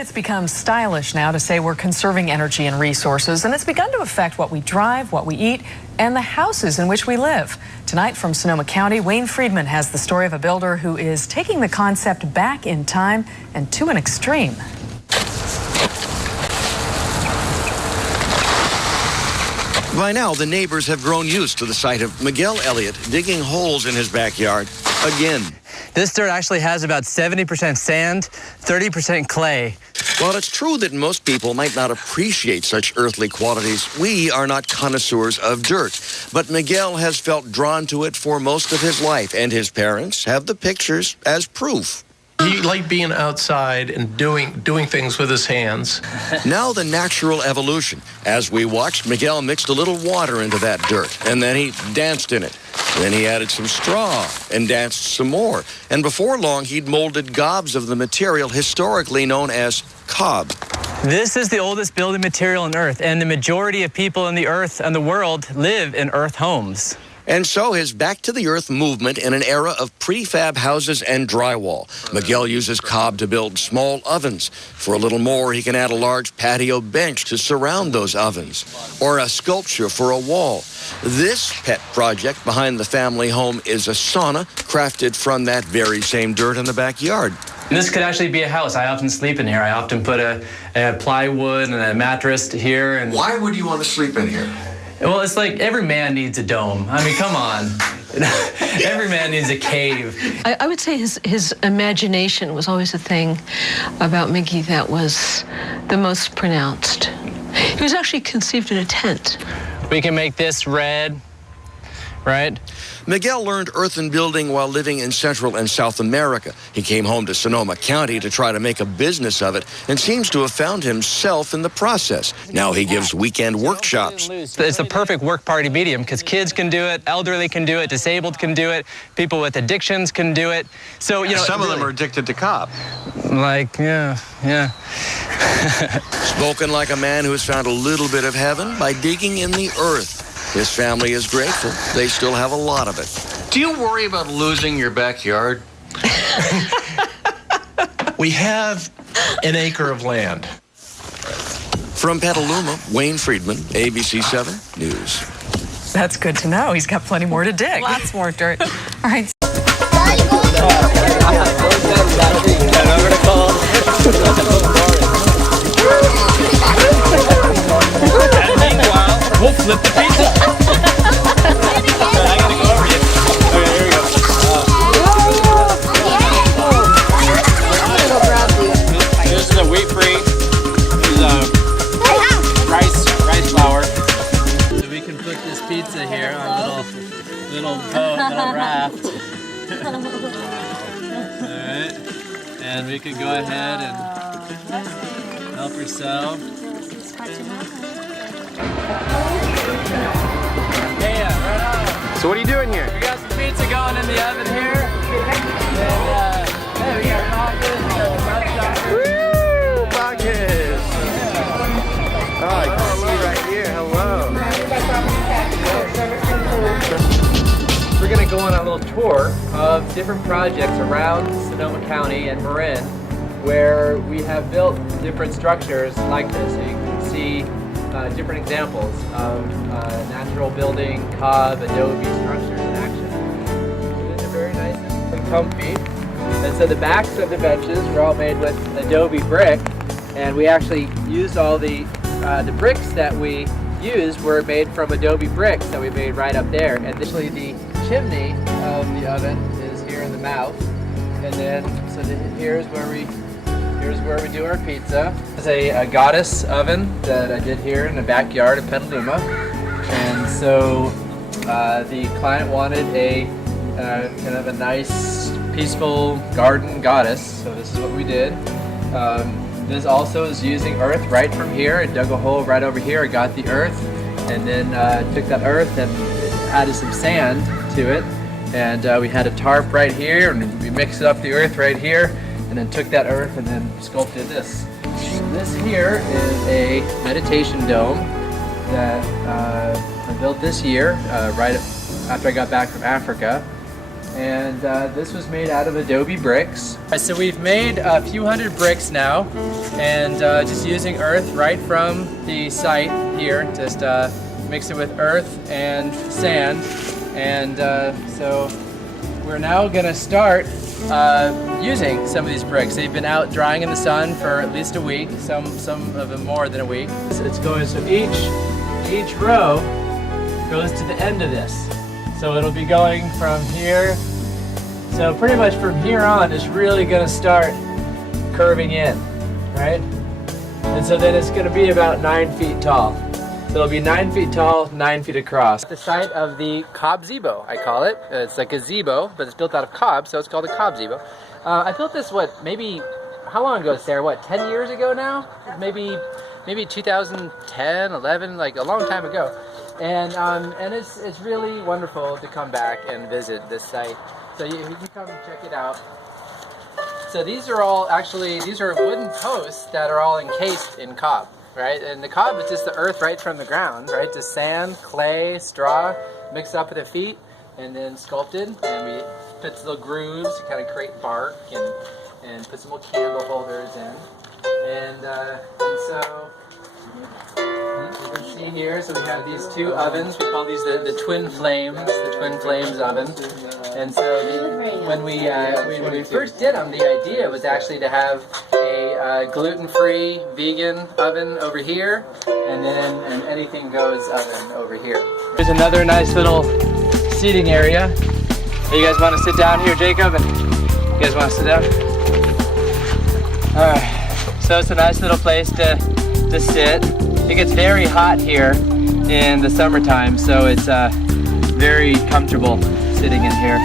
It's become stylish now to say we're conserving energy and resources, and it's begun to affect what we drive, what we eat, and the houses in which we live. Tonight from Sonoma County, Wayne Friedman has the story of a builder who is taking the concept back in time and to an extreme. By now, the neighbors have grown used to the sight of Miguel Elliott digging holes in his backyard again. This dirt actually has about 70% sand, 30% clay. While it's true that most people might not appreciate such earthly qualities, we are not connoisseurs of dirt. But Miguel has felt drawn to it for most of his life, and his parents have the pictures as proof. He liked being outside and doing things with his hands. Now the natural evolution. As we watched, Miguel mixed a little water into that dirt, and then he danced in it. Then he added some straw and danced some more. And before long, he'd molded gobs of the material historically known as cob. This is the oldest building material on Earth, and the majority of people in the Earth and the world live in Earth homes. And so his Back to the Earth movement in an era of prefab houses and drywall. Miguel uses cob to build small ovens. For a little more, he can add a large patio bench to surround those ovens, or a sculpture for a wall. This pet project behind the family home is a sauna crafted from that very same dirt in the backyard. This could actually be a house. I often sleep in here. I often put a plywood and a mattress here. And why would you want to sleep in here? Well, it's like every man needs a dome. I mean, come on. Every man needs a cave. I would say his imagination was always a thing about Miggy that was the most pronounced. He was actually conceived in a tent. We can make this red, right? Miguel learned earthen building while living in Central and South America. He came home to Sonoma County to try to make a business of it and seems to have found himself in the process. Now he gives weekend workshops. It's the perfect work party medium because kids can do it, elderly can do it, disabled can do it, people with addictions can do it. So, you know, some of them are addicted to cob. Like, yeah. Spoken like a man who has found a little bit of heaven by digging in the earth. His family is grateful. They still have a lot of it. Do you worry about losing your backyard? We have an acre of land. From Petaluma, Wayne Friedman, ABC 7 News. That's good to know. He's got plenty more to dig. Lots more dirt. All right. We'll flip the pizza. I gotta go over you. Okay, here we go. This is a wheat-free. This is a rice flour. So we can put this pizza here on a little boat, little raft. Alright. And we can go ahead and help yourself. So what are you doing here? We got some pizza going in the oven here. And hey, we got coffee, we got the bread. Woo! Buckets! Oh, I can see right here. Hello. We're going to go on a little tour of different projects around Sonoma County and Marin where we have built different structures like this. So you can see different examples of natural building, cob, adobe structures in action. These are very nice and comfy. And so the backs of the benches were all made with adobe brick, and we actually used all the bricks that we used were made from adobe bricks that we made right up there. And additionally, the chimney of the oven is here in the mouth, and then so here's where we do our pizza. It's a goddess oven that I did here in the backyard of Petaluma. And so the client wanted a kind of a nice, peaceful garden goddess. So this is what we did. This also is using earth right from here. I dug a hole right over here. I got the earth and then took that earth and added some sand to it. And we had a tarp right here, and we mixed up the earth right here. And then took that earth and then sculpted this. This here is a meditation dome that I built this year, right after I got back from Africa. And this was made out of adobe bricks. So we've made a few hundred bricks now, and just using earth right from the site here, just mix it with earth and sand. And so we're now gonna start using some of these bricks. They've been out drying in the sun for at least a week, some of them more than a week. So it's going, so each row goes to the end of this. So it'll be going from here. So pretty much from here on, it's really gonna start curving in, right? And so then it's gonna be about 9 feet tall. So it'll be 9 feet tall, 9 feet across. The site of the Cob Zebo, I call it. It's like a zebo, but it's built out of cob, so it's called a Cob Zebo. I built this, maybe, how long ago, Sarah? 10 years ago now? Maybe 2010, 11, like a long time ago. And it's really wonderful to come back and visit this site. So you can come and check it out. So these are wooden posts that are all encased in cob, right? And the cob is just the earth right from the ground, right? Just sand, clay, straw, mixed up with the feet, and then sculpted. And we put little grooves to kind of create bark and put some little candle holders in. And so you can see here, so we have these two ovens. We call these the twin flames ovens. And so when we first did them, the idea was actually to have a gluten-free vegan oven over here, and then an anything goes oven over here. There's another nice little seating area. You guys want to sit down here, Jacob? And you guys want to sit down? All right. So it's a nice little place to sit. It gets very hot here in the summertime, so it's very comfortable sitting in here.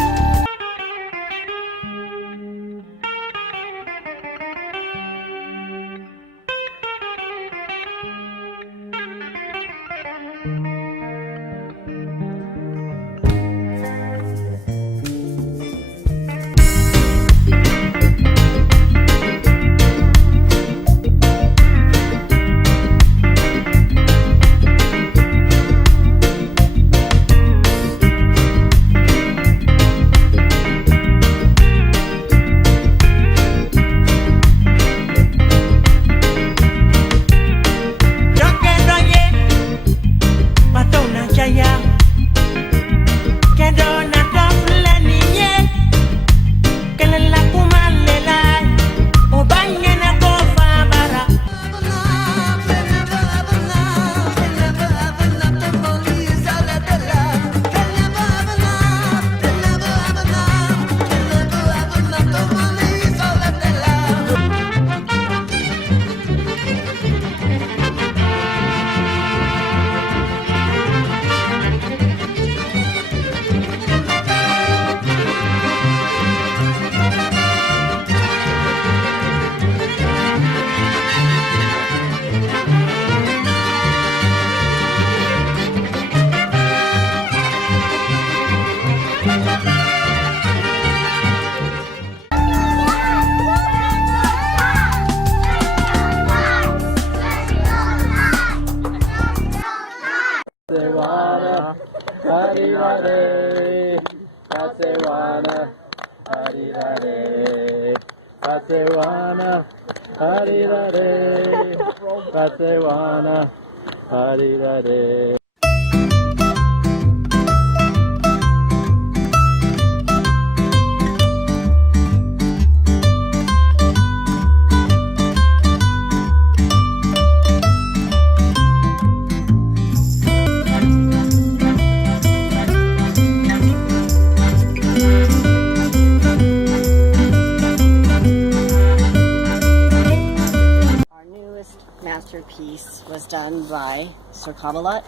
Masterpiece was done by Sir Cobalot,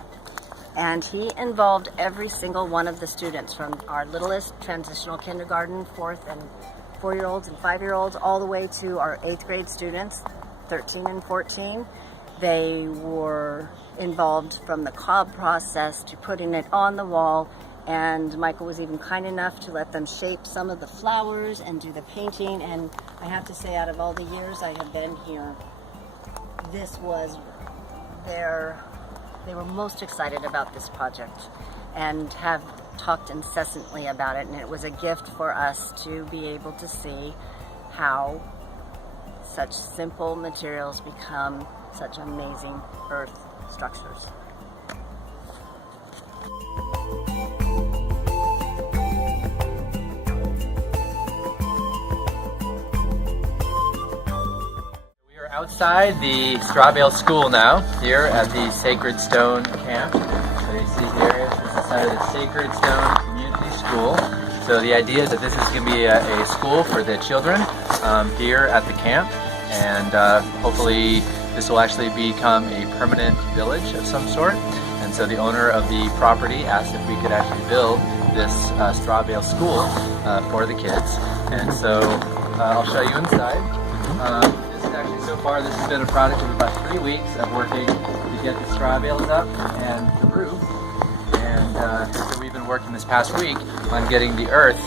and he involved every single one of the students, from our littlest transitional kindergarten, 4th and 4-year-olds and 5-year-olds, all the way to our 8th grade students, 13 and 14. They were involved from the cob process to putting it on the wall, and Michael was even kind enough to let them shape some of the flowers and do the painting. And I have to say, out of all the years I have been here, this was they were most excited about this project, and have talked incessantly about it, and it was a gift for us to be able to see how such simple materials become such amazing earth structures. We are outside the Straw Bale School now, here at the Sacred Stone Camp. So you see here, this is the side of the Sacred Stone Community School. So the idea is that this is going to be a school for the children here at the camp, and hopefully this will actually become a permanent village of some sort. And so the owner of the property asked if we could actually build this Straw Bale School for the kids. And so I'll show you inside. This is actually, so far, this has been a project of about 3 weeks of working to get the straw bales up and the roof. And so we've been working this past week on getting the earth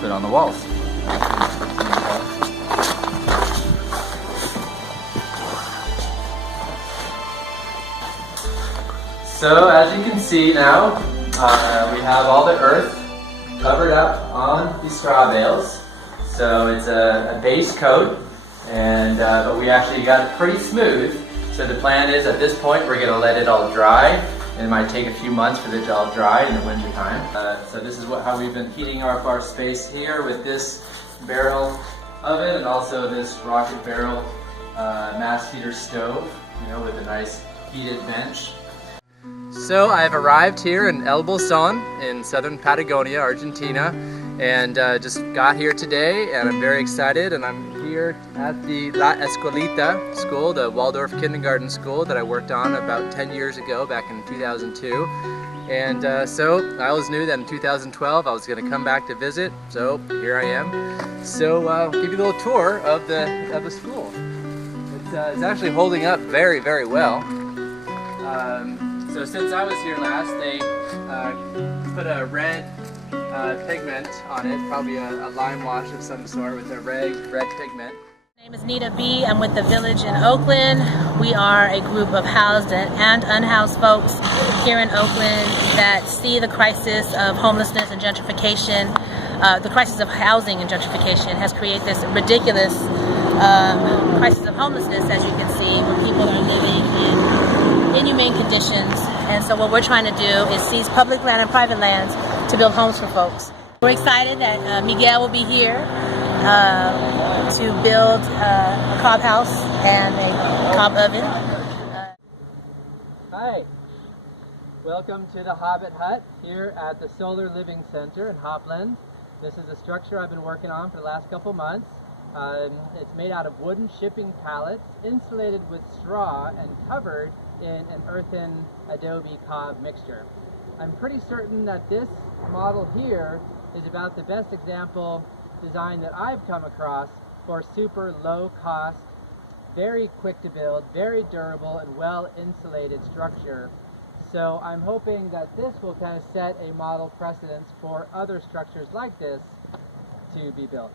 put on the walls. So as you can see now, we have all the earth covered up on these straw bales. So it's a base coat, and but we actually got it pretty smooth. So the plan is, at this point, we're going to let it all dry. It might take a few months for it to all dry in the winter time. So this is how we've been heating up our space here with this barrel oven, and also this rocket barrel mass heater stove, with a nice heated bench. So I've arrived here in El Bolson in southern Patagonia, Argentina, and just got here today, and I'm very excited. And I'm here at the La Escuelita school, the Waldorf kindergarten school that I worked on about 10 years ago, back in 2002. And so I always knew that in 2012 I was going to come back to visit, so here I am. So I'll give you a little tour of the school. It's actually holding up very, very well. So since I was here last, they put a red pigment on it, probably a lime wash of some sort with a red pigment. My name is Nita B. I'm with the village in Oakland. We are a group of housed and unhoused folks here in Oakland that see the crisis of homelessness and gentrification. The crisis of housing and gentrification has created this ridiculous crisis of homelessness, as you can see, where people are living in inhumane conditions. And so what we're trying to do is seize public land and private lands to build homes for folks. We're excited that Miguel will be here to build a cob house and a cob oven. Hi, welcome to the Hobbit Hut here at the Solar Living Center in Hopland. This is a structure I've been working on for the last couple months. It's made out of wooden shipping pallets, insulated with straw, and covered in an earthen adobe cob mixture. I'm pretty certain that this model here is about the best example design that I've come across for super low cost, very quick to build, very durable, and well insulated structure. So I'm hoping that this will kind of set a model precedence for other structures like this to be built.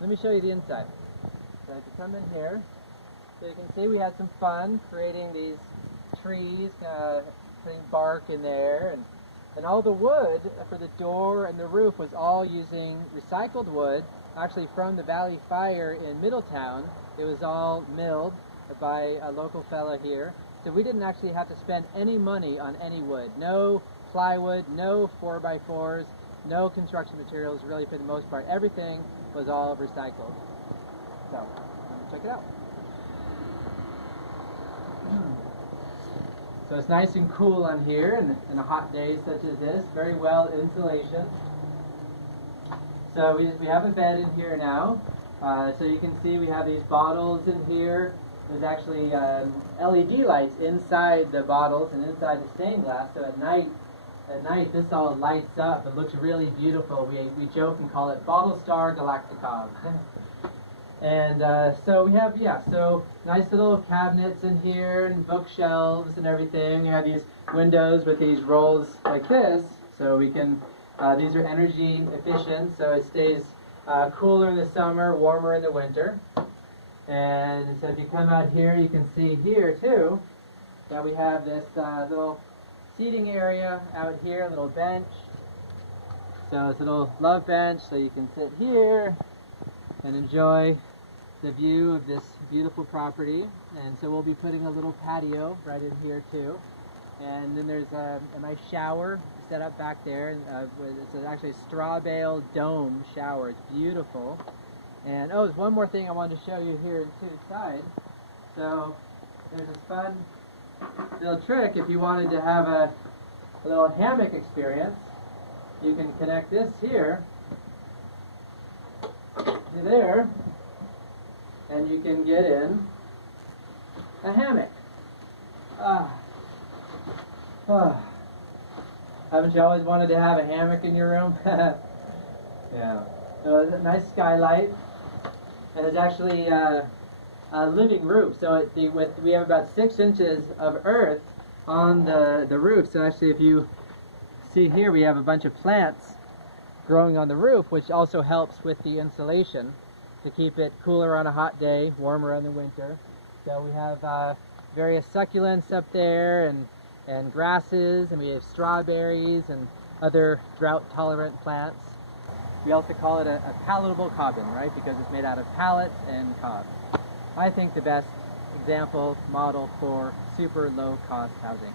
Let me show you the inside. So if you come in here, so you can see we had some fun creating these trees, putting bark in there, and all the wood for the door and the roof was all using recycled wood, actually from the Valley Fire in Middletown. It was all milled by a local fella here, so we didn't actually have to spend any money on any wood. No plywood, no 4x4s, no construction materials, really, for the most part. Everything was all recycled. So, check it out. So it's nice and cool on here in a hot day such as this. Very well insulation. So we have a bed in here now. So you can see we have these bottles in here. There's actually LED lights inside the bottles and inside the stained glass. So at night this all lights up. It looks really beautiful. We joke and call it Bottle Star Galacticob. And so we have, so nice little cabinets in here and bookshelves and everything. You have these windows with these rolls like this, so we can, these are energy efficient, so it stays cooler in the summer, warmer in the winter. And so if you come out here, you can see here too that we have this little seating area out here, a little bench. So it's a little love bench, so you can sit here and enjoy the view of this beautiful property. And so we'll be putting a little patio right in here too. And then there's a nice shower set up back there. It's actually a straw bale dome shower. It's beautiful. And oh, there's one more thing I wanted to show you here inside. So there's this fun little trick. If you wanted to have a little hammock experience, you can connect this here to there, and you can get in a hammock. Haven't you always wanted to have a hammock in your room? Yeah. So it's a nice skylight, and it's actually a living roof. So we have about 6 inches of earth on the roof. So actually, if you see here, we have a bunch of plants growing on the roof, which also helps with the insulation to keep it cooler on a hot day, warmer in the winter. So we have various succulents up there, and grasses, and we have strawberries and other drought-tolerant plants. We also call it a palatable cobbin, right? Because it's made out of pallets and cob. I think the best example model for super low-cost housing.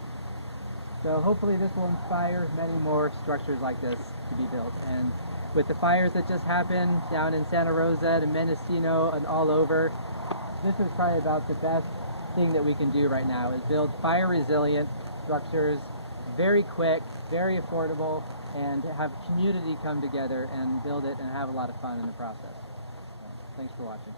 So hopefully this will inspire many more structures like this to be built. And with the fires that just happened down in Santa Rosa and Mendocino and all over, this is probably about the best thing that we can do right now, is build fire-resilient structures, very quick, very affordable, and have community come together and build it and have a lot of fun in the process. So, thanks for watching.